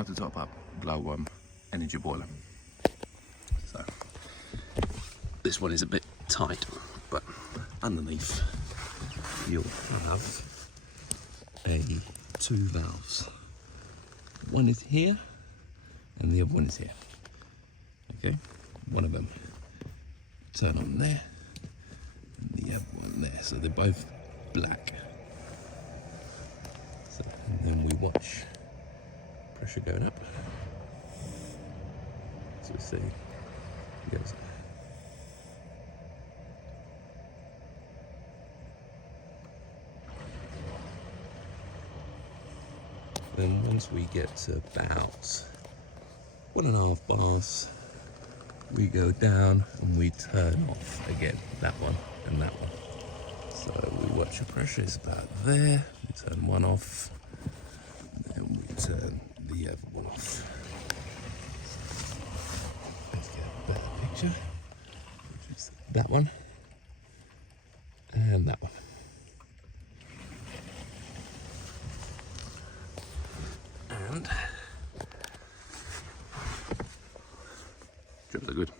how to top up Glowworm energy boiler. So this one is a bit tight, but underneath you'll have two valves. One is here and the other one is here. Okay, one of them turn on there and the other one there, so they're both black. So, and then we watch pressure going up. So see, it goes. Then once we get to about 1.5 bars, we go down and we turn off again, that one and that one. So we watch the pressure, it's about there, we turn one off, then we turn the other one off. Let's get a better picture, which is that one and that one. And jobs are good.